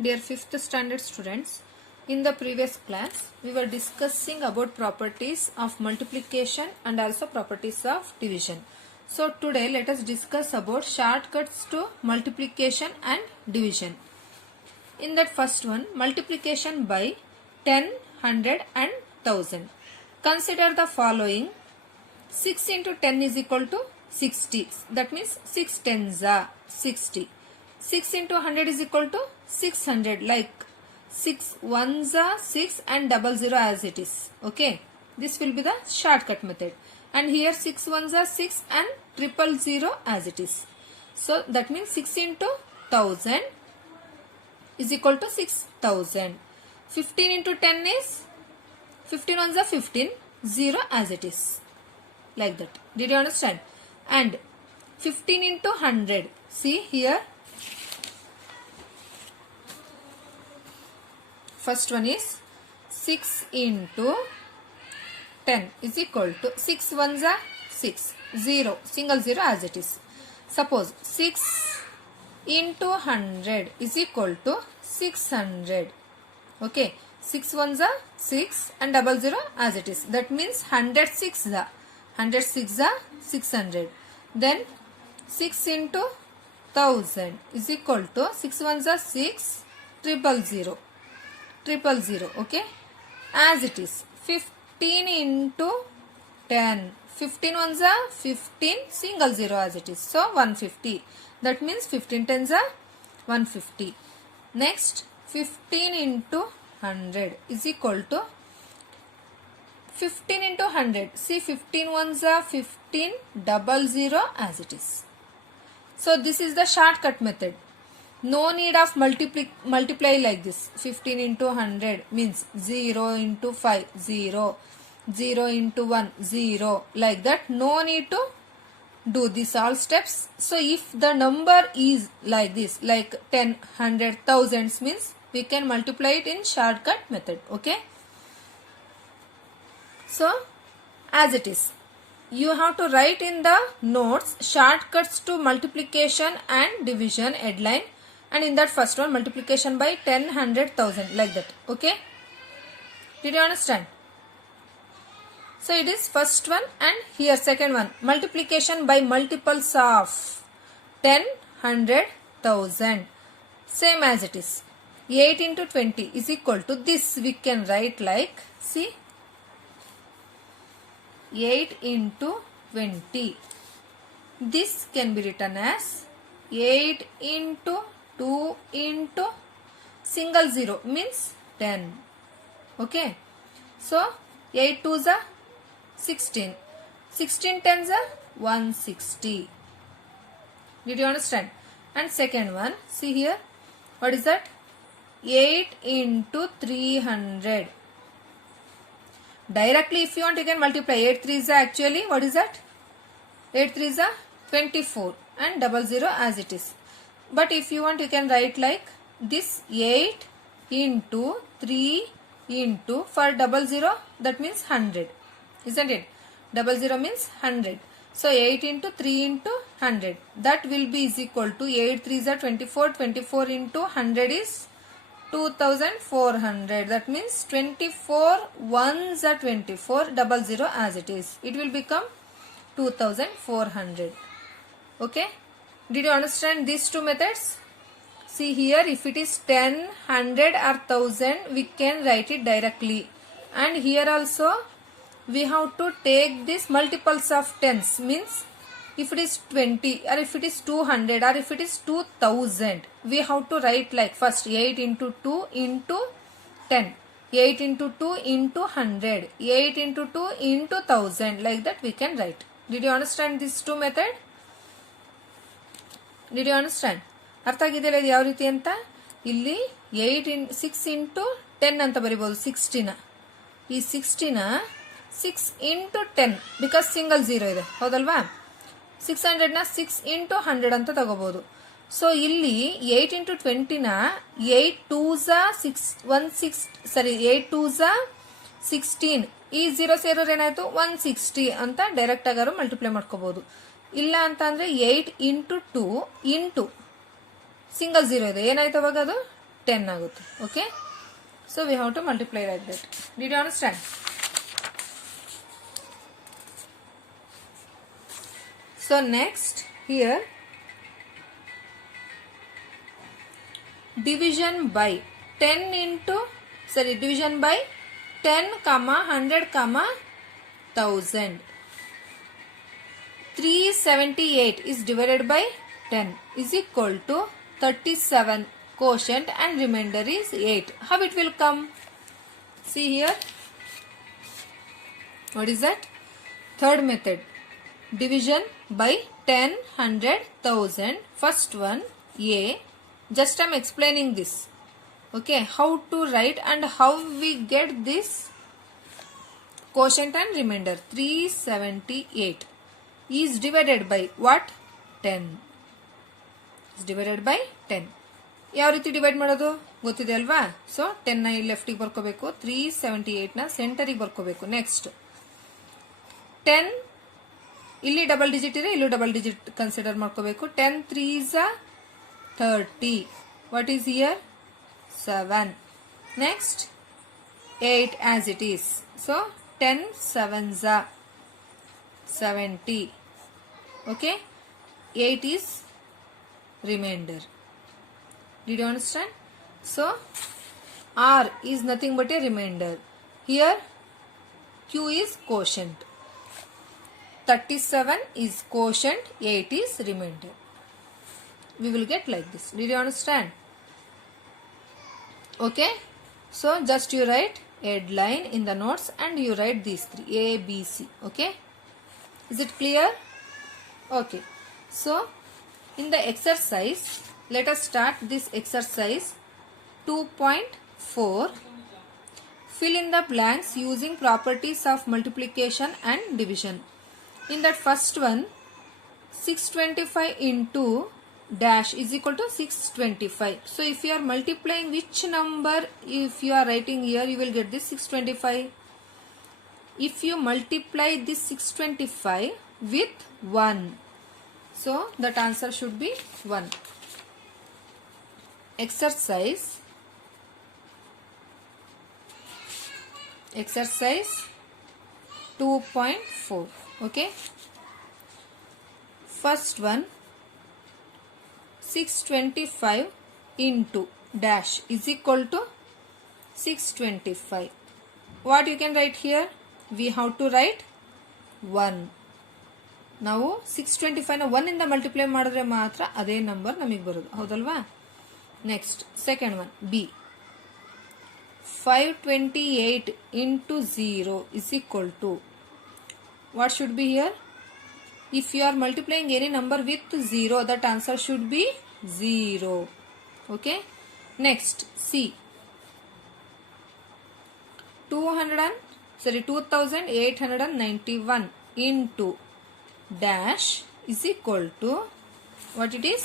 Dear 5th standard students, in the previous class we were discussing about properties of multiplication and also properties of division. So today let us discuss about shortcuts to multiplication and division. In that first one, multiplication by 10, 100 and 1000. Consider the following. 6 into 10 is equal to 60. That means 6 tens are 60. 6 into 100 is equal to 600, like 6 ones are 6 and 00 as it is. Okay, this will be the shortcut method. And here 6 ones are 6 and 000 as it is. So that means 6 into 1000 is equal to 6000. 15 into 10 is 15 ones are 15, 0 as it is. Like that. Did you understand? And 15 into 100. See here. First one is 6 into 10 is equal to 6 ones are 6, 0, single 0 as it is. Suppose 6 into 100 is equal to 600. Okay. 6 ones are 6 and 00 as it is. That means 106 are 106 are 600. Then 6 into 1000 is equal to 6 ones are 6, 000. 000. Okay, as it is. 15 into 10. 15 ones are 15, single 0 as it is. So 150. That means 15 tens are 150. Next, 15 into 100 is equal to 15 into 100. See, 15 ones are 15, 00 as it is. So this is the shortcut method. No need of multiply like this. 15 into 100 means 0 into 5, 0. 0 into 1, 0. Like that. No need to do this all steps. So if the number is like this, like 10, 100, thousands means we can multiply it in shortcut method. Okay. So as it is, you have to write in the notes shortcuts to multiplication and division headline. And in that first one, multiplication by 10, 100, 1000, like that. Okay. Did you understand? So it is first one, and here second one, multiplication by multiples of 10, 100, 1000. Same as it is. 8 into 20 is equal to this. We can write like, see, 8 into 20. This can be written as 8 into 2 into single 0 means 10. Okay. So 8 twos are 16. 16 tens are 160. Did you understand? And second one, see here, what is that? 8 into 300. Directly if you want, you can multiply. 8 threes are actually, what is that? 8 threes are 24 and 00 as it is. But if you want, you can write like this, 8 into 3 into, for 00 that means 100, isn't it? 00 means 100. So 8 into 3 into 100, that will be is equal to 8 3s are 24, 24 into 100 is 2400. That means 24 ones are 24, 00 as it is. It will become 2400. Okay. Did you understand these two methods? See here, if it is 10, 100 or 1000, we can write it directly. And here also, we have to take this multiples of tens. Means, if it is 20 or if it is 200 or if it is 2000, we have to write like first 8 into 2 into 10. 8 into 2 into 100. 8 into 2 into 1000. Like that we can write. Did you understand these two methods? Did you understand? ಅರ್ಥ ಆಗಿದೆಯಲ್ಲ ಇದು ಯಾವ ರೀತಿ ಅಂತ? ಇಲ್ಲಿ 6 into 10 ಅಂತ ಬರಿಬಹುದು. 60ನ ಈ 60ನ 6 into 10 because single 0 ಇದೆ, ಹೌದಲ್ವಾ? 600ನ 6 into 100 ಅಂತ ತಗೋಬಹುದು. ಸೊ ಇಲ್ಲಿ 8 into 20ನ 8 2s 8 2s 16. ಈ 0 ಸೇರೋರು ಏನಾಯ್ತು 160 ಅಂತ ಡೈರೆಕ್ಟ್ ಆಗಾರು ಮಲ್ಟಿಪ್ಲೈ ಮಾಡ್ಕೋಬಹುದು. ಇಲ್ಲ ಅಂತ ಅಂದ್ರೆ 8 into 2 into ಸಿಂಗಲ್ 0 ಇದೆ, ಏನಾಯ್ತು ಅವಾಗ ಅದು 10 ಆಗುತ್ತೆ. Okay, so we have to multiply like that. Did you understand? So next here division by 10 division by 10, 100, 1000. 378 is divided by 10 is equal to 37. Quotient and remainder is 8. How it will come? See here. What is that? Third method. Division by 10, 100, 1000. First one A. Just I am explaining this. Okay, how to write and how we get this quotient and remainder. 378 is divided by what? 10. Is divided by 10. ಯಾವ ರೀತಿ divide ಮಾಡೋದು ಗೊತ್ತಿದೆ ಅಲ್ವಾ? So 10 ನ ಇಲ್ಲಿ ಲೆಫ್ಟಿಗೆ ಬರ್ಕೋಬೇಕು, 378 ನ ಸೆಂಟರಿಗೆ ಬರ್ಕೋಬೇಕು. Next 10 ಇಲ್ಲಿ double digit ಇದೆ, ಇಲ್ಲೂ ಡಬಲ್ ಡಿಜಿಟ್ ಕನ್ಸಿಡರ್ ಮಾಡ್ಕೋಬೇಕು. 10 3s 30. What is here? 7. Next 8 as it is. So 10 7s 70. Okay, 8 is remainder. Did you understand? So R is nothing but a remainder. Here Q is quotient. 37 is quotient, 8 is remainder. We will get like this. Did you understand? Okay, so just you write headline in the notes and you write these three A, B, C. Okay, is it clear? Okay, so in the exercise, let us start this exercise 2.4. Fill in the blanks using properties of multiplication and division. In that first one, 625 into dash is equal to 625. So if you are multiplying which number, if you are writing here, you will get this 625. If you multiply this 625 with 1, so that answer should be 1. Exercise 2.4. Okay, first one, 625 into dash is equal to 625. What you can write here? We have to write 1. ನಾವು 625 ನ 1 ಇಂದ multiply ಮಾಡಿದ್ರೆ ಮಾತ್ರ ಅದೇ number ನಮಗೆ ಬರೋದು, ಹೌದಲ್ವಾ? Next second one B. 528 into 0 is equal to, what should be here? If you are multiplying any number with 0, that answer should be 0. Okay, next C. 2891 into dash is equal to, what it is?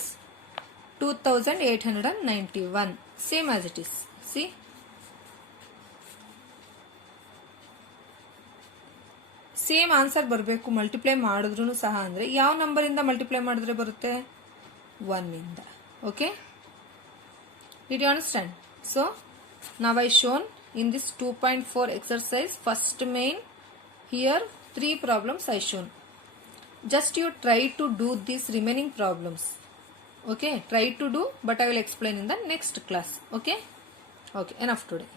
2891. Same as it is. See, same answer ಬರಬೇಕು multiply ಮಾಡಿದ್ರು ಸಹ. ಅಂದರೆ ಯಾವ number ಇಂದ multiply ಮಾಡಿದ್ರೆ ಬರುತ್ತೆ? 1 ಇಂದ. Okay, did you understand? So now I shown in this 2.4 exercise first main here 3 problems I shown. Just you try to do these remaining problems. Okay, try to do, but I will explain in the next class. Okay, enough today.